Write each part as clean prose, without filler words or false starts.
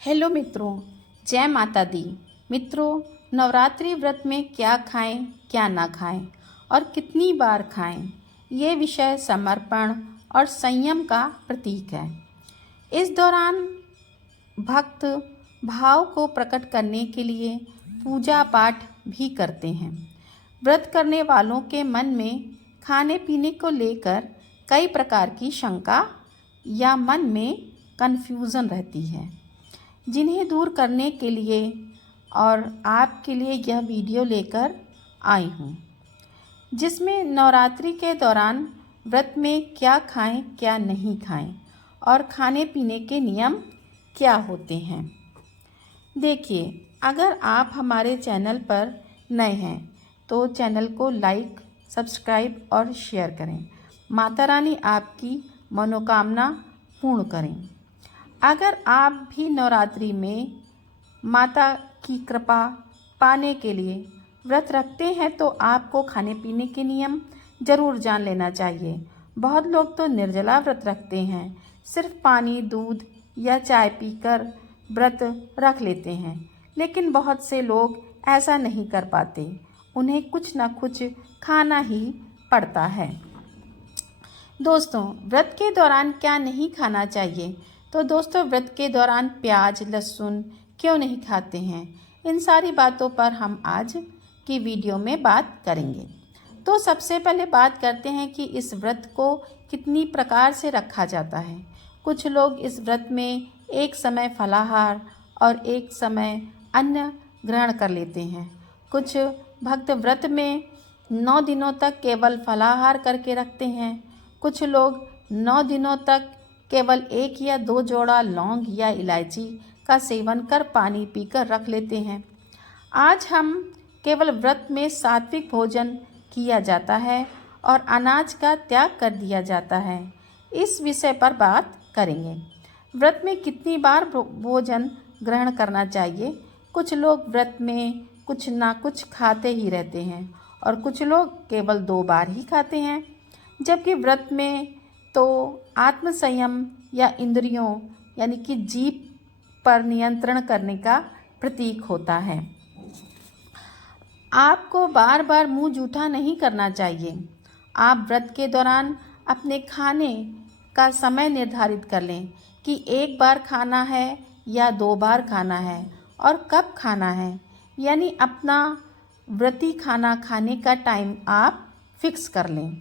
Hello मित्रों, जय माता दी। मित्रों, नवरात्रि व्रत में क्या खाएं, क्या ना खाएं और कितनी बार खाएं, ये विषय समर्पण और संयम का प्रतीक है। इस दौरान भक्त भाव को प्रकट करने के लिए पूजा पाठ भी करते हैं। व्रत करने वालों के मन में खाने पीने को लेकर कई प्रकार की शंका या मन में कन्फ्यूज़न रहती है, जिन्हें दूर करने के लिए और आपके लिए यह वीडियो लेकर आई हूँ, जिसमें नवरात्रि के दौरान व्रत में क्या खाएं, क्या नहीं खाएं और खाने पीने के नियम क्या होते हैं। देखिए, अगर आप हमारे चैनल पर नए हैं तो चैनल को लाइक, सब्सक्राइब और शेयर करें। माता रानी आपकी मनोकामना पूर्ण करें। अगर आप भी नवरात्रि में माता की कृपा पाने के लिए व्रत रखते हैं तो आपको खाने पीने के नियम ज़रूर जान लेना चाहिए। बहुत लोग तो निर्जला व्रत रखते हैं, सिर्फ पानी, दूध या चाय पीकर व्रत रख लेते हैं, लेकिन बहुत से लोग ऐसा नहीं कर पाते। उन्हें कुछ ना कुछ खाना ही पड़ता है। दोस्तों, व्रत के दौरान क्या नहीं खाना चाहिए? तो दोस्तों, व्रत के दौरान प्याज, लहसुन क्यों नहीं खाते हैं, इन सारी बातों पर हम आज की वीडियो में बात करेंगे। तो सबसे पहले बात करते हैं कि इस व्रत को कितनी प्रकार से रखा जाता है। कुछ लोग इस व्रत में एक समय फलाहार और एक समय अन्न ग्रहण कर लेते हैं। कुछ भक्त व्रत में 9 दिनों तक केवल फलाहार करके रखते हैं। कुछ लोग 9 दिनों तक केवल 1 या 2 जोड़ा लौंग या इलायची का सेवन कर पानी पीकर रख लेते हैं। आज हम केवल व्रत में सात्विक भोजन किया जाता है और अनाज का त्याग कर दिया जाता है, इस विषय पर बात करेंगे। व्रत में कितनी बार भोजन ग्रहण करना चाहिए? कुछ लोग व्रत में कुछ ना कुछ खाते ही रहते हैं और कुछ लोग केवल 2 बार ही खाते हैं, जबकि व्रत में तो आत्म संयम या इंद्रियों यानी कि जीभ पर नियंत्रण करने का प्रतीक होता है। आपको बार बार मुंह जूठा नहीं करना चाहिए। आप व्रत के दौरान अपने खाने का समय निर्धारित कर लें कि 1 बार खाना है या 2 बार खाना है और कब खाना है, यानी अपना व्रती खाना खाने का टाइम आप फिक्स कर लें।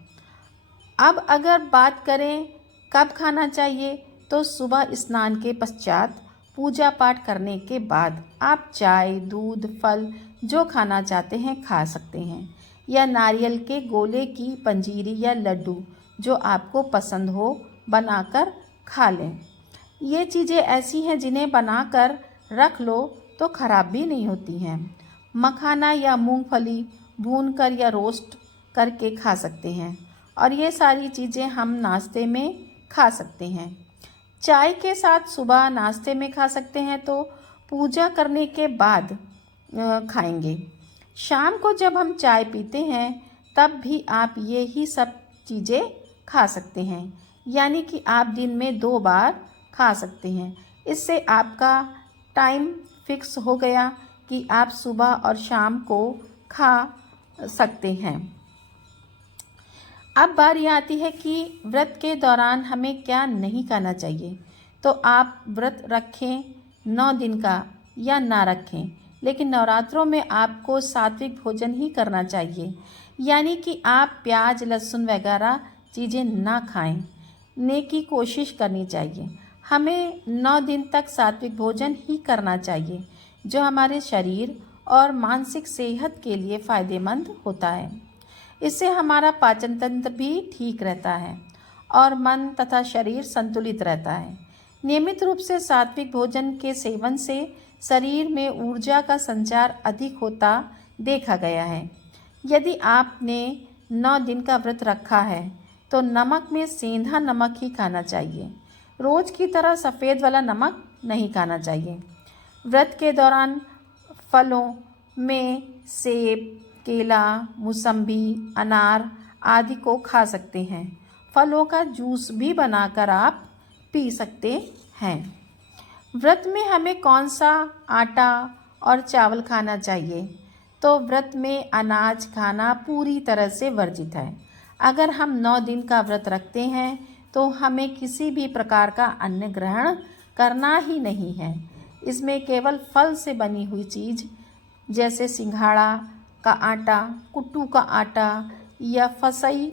अब अगर बात करें कब खाना चाहिए, तो सुबह स्नान के पश्चात पूजा पाठ करने के बाद आप चाय, दूध, फल जो खाना चाहते हैं खा सकते हैं, या नारियल के गोले की पंजीरी या लड्डू जो आपको पसंद हो बनाकर खा लें। ये चीज़ें ऐसी हैं जिन्हें बनाकर रख लो तो ख़राब भी नहीं होती हैं। मखाना या मूंगफली भूनकर या रोस्ट करके खा सकते हैं और ये सारी चीज़ें हम नाश्ते में खा सकते हैं। चाय के साथ सुबह नाश्ते में खा सकते हैं, तो पूजा करने के बाद खाएंगे। शाम को जब हम चाय पीते हैं तब भी आप ये ही सब चीज़ें खा सकते हैं, यानी कि आप दिन में 2 बार खा सकते हैं। इससे आपका टाइम फिक्स हो गया कि आप सुबह और शाम को खा सकते हैं। अब बारी आती है कि व्रत के दौरान हमें क्या नहीं खाना चाहिए। तो आप व्रत रखें 9 दिन का या ना रखें, लेकिन नवरात्रों में आपको सात्विक भोजन ही करना चाहिए, यानी कि आप प्याज, लहसुन वगैरह चीज़ें ना खाएं। ने की कोशिश करनी चाहिए। हमें 9 दिन तक सात्विक भोजन ही करना चाहिए, जो हमारे शरीर और मानसिक सेहत के लिए फ़ायदेमंद होता है। इससे हमारा पाचन तंत्र भी ठीक रहता है और मन तथा शरीर संतुलित रहता है। नियमित रूप से सात्विक भोजन के सेवन से शरीर में ऊर्जा का संचार अधिक होता देखा गया है। यदि आपने 9 दिन का व्रत रखा है तो नमक में सेंधा नमक ही खाना चाहिए। रोज़ की तरह सफ़ेद वाला नमक नहीं खाना चाहिए। व्रत के दौरान फलों में सेब, केला, मौसम्बी, अनार आदि को खा सकते हैं। फलों का जूस भी बनाकर आप पी सकते हैं। व्रत में हमें कौन सा आटा और चावल खाना चाहिए? तो व्रत में अनाज खाना पूरी तरह से वर्जित है। अगर हम 9 दिन का व्रत रखते हैं तो हमें किसी भी प्रकार का अन्न ग्रहण करना ही नहीं है। इसमें केवल फल से बनी हुई चीज़ जैसे सिंघाड़ा का आटा, कुट्टू का आटा या फसई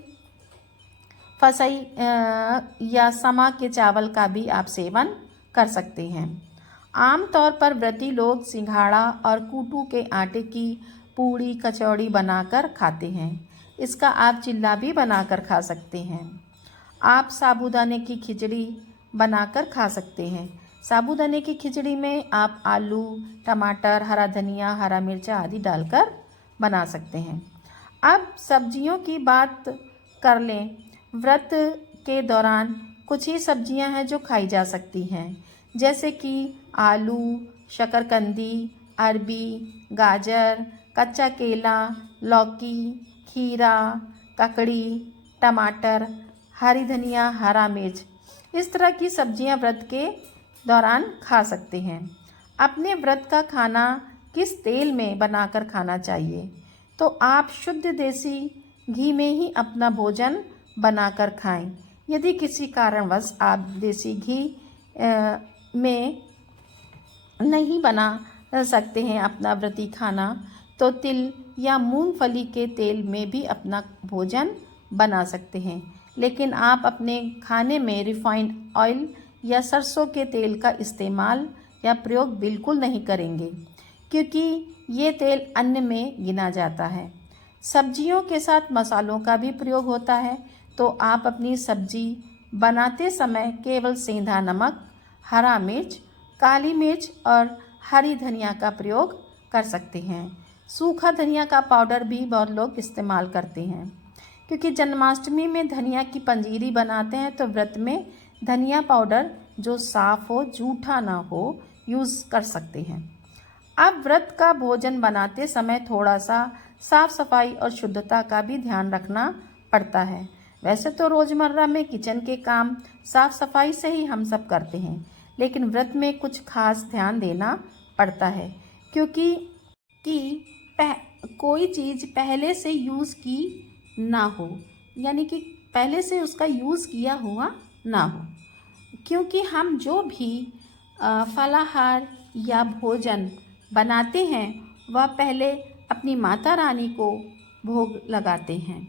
या समा के चावल का भी आप सेवन कर सकते हैं। आमतौर पर व्रती लोग सिंघाड़ा और कुट्टू के आटे की पूड़ी कचौड़ी बनाकर खाते हैं। इसका आप चिल्ला भी बनाकर खा सकते हैं। आप साबूदाने की खिचड़ी बनाकर खा सकते हैं। साबूदाने की खिचड़ी में आप आलू, टमाटर, हरा धनिया, हरा मिर्चा आदि डालकर बना सकते हैं। अब सब्जियों की बात कर लें। व्रत के दौरान कुछ ही सब्जियां हैं जो खाई जा सकती हैं, जैसे कि आलू, शकरकंदी, अरबी, गाजर, कच्चा केला, लौकी, खीरा, ककड़ी, टमाटर, हरी धनिया, हरा मिर्च। इस तरह की सब्जियां व्रत के दौरान खा सकते हैं। अपने व्रत का खाना किस तेल में बनाकर खाना चाहिए? तो आप शुद्ध देसी घी में ही अपना भोजन बनाकर खाएं। यदि किसी कारणवश आप देसी घी में नहीं बना सकते हैं अपना व्रती खाना, तो तिल या मूंगफली के तेल में भी अपना भोजन बना सकते हैं। लेकिन आप अपने खाने में रिफाइंड ऑयल या सरसों के तेल का इस्तेमाल या प्रयोग बिल्कुल नहीं करेंगे, क्योंकि ये तेल अन्न में गिना जाता है। सब्जियों के साथ मसालों का भी प्रयोग होता है, तो आप अपनी सब्जी बनाते समय केवल सेंधा नमक, हरा मिर्च, काली मिर्च और हरी धनिया का प्रयोग कर सकते हैं। सूखा धनिया का पाउडर भी बहुत लोग इस्तेमाल करते हैं, क्योंकि जन्माष्टमी में धनिया की पंजीरी बनाते हैं, तो व्रत में धनिया पाउडर जो साफ़ हो, जूठा ना हो, यूज़ कर सकते हैं। अब व्रत का भोजन बनाते समय थोड़ा सा साफ़ सफाई और शुद्धता का भी ध्यान रखना पड़ता है। वैसे तो रोज़मर्रा में किचन के काम साफ़ सफाई से ही हम सब करते हैं, लेकिन व्रत में कुछ खास ध्यान देना पड़ता है, क्योंकि कोई चीज़ पहले से यूज़ की ना हो, यानी कि पहले से उसका यूज़ किया हुआ ना हो। क्योंकि हम जो भी फलाहार या भोजन बनाते हैं वह पहले अपनी माता रानी को भोग लगाते हैं,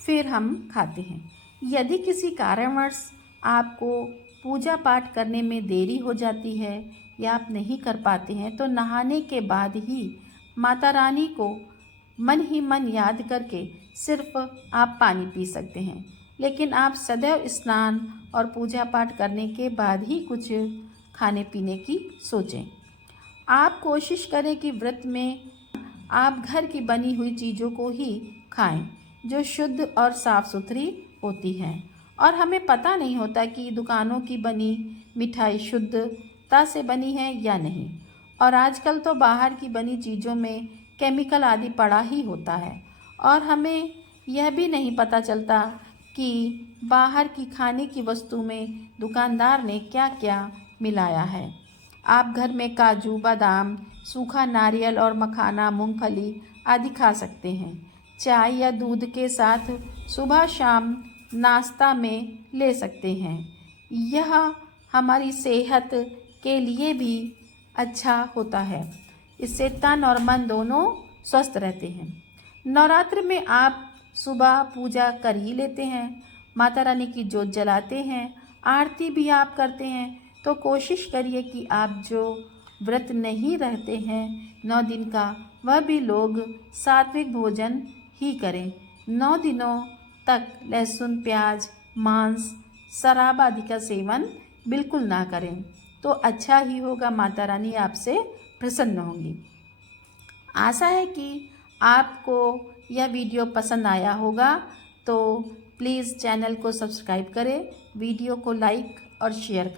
फिर हम खाते हैं। यदि किसी कारणवश आपको पूजा पाठ करने में देरी हो जाती है या आप नहीं कर पाते हैं, तो नहाने के बाद ही माता रानी को मन ही मन याद करके सिर्फ आप पानी पी सकते हैं। लेकिन आप सदैव स्नान और पूजा पाठ करने के बाद ही कुछ खाने पीने की सोचें। आप कोशिश करें कि व्रत में आप घर की बनी हुई चीज़ों को ही खाएं, जो शुद्ध और साफ़ सुथरी होती हैं। और हमें पता नहीं होता कि दुकानों की बनी मिठाई शुद्धता से बनी है या नहीं। और आजकल तो बाहर की बनी चीज़ों में केमिकल आदि पड़ा ही होता है, और हमें यह भी नहीं पता चलता कि बाहर की खाने की वस्तु में दुकानदार ने क्या क्या मिलाया है। आप घर में काजू, बादाम, सूखा नारियल और मखाना, मूंगफली आदि खा सकते हैं। चाय या दूध के साथ सुबह शाम नाश्ता में ले सकते हैं। यह हमारी सेहत के लिए भी अच्छा होता है। इससे तन और मन दोनों स्वस्थ रहते हैं। नवरात्र में आप सुबह पूजा कर ही लेते हैं, माता रानी की जोत जलाते हैं, आरती भी आप करते हैं। तो कोशिश करिए कि आप जो व्रत नहीं रहते हैं 9 दिन का, वह भी लोग सात्विक भोजन ही करें। 9 दिनों तक लहसुन, प्याज, मांस, शराब आदि का सेवन बिल्कुल ना करें, तो अच्छा ही होगा। माता रानी आपसे प्रसन्न होंगी। आशा है कि आपको यह वीडियो पसंद आया होगा, तो प्लीज़ चैनल को सब्सक्राइब करें, वीडियो को लाइक और शेयर करें।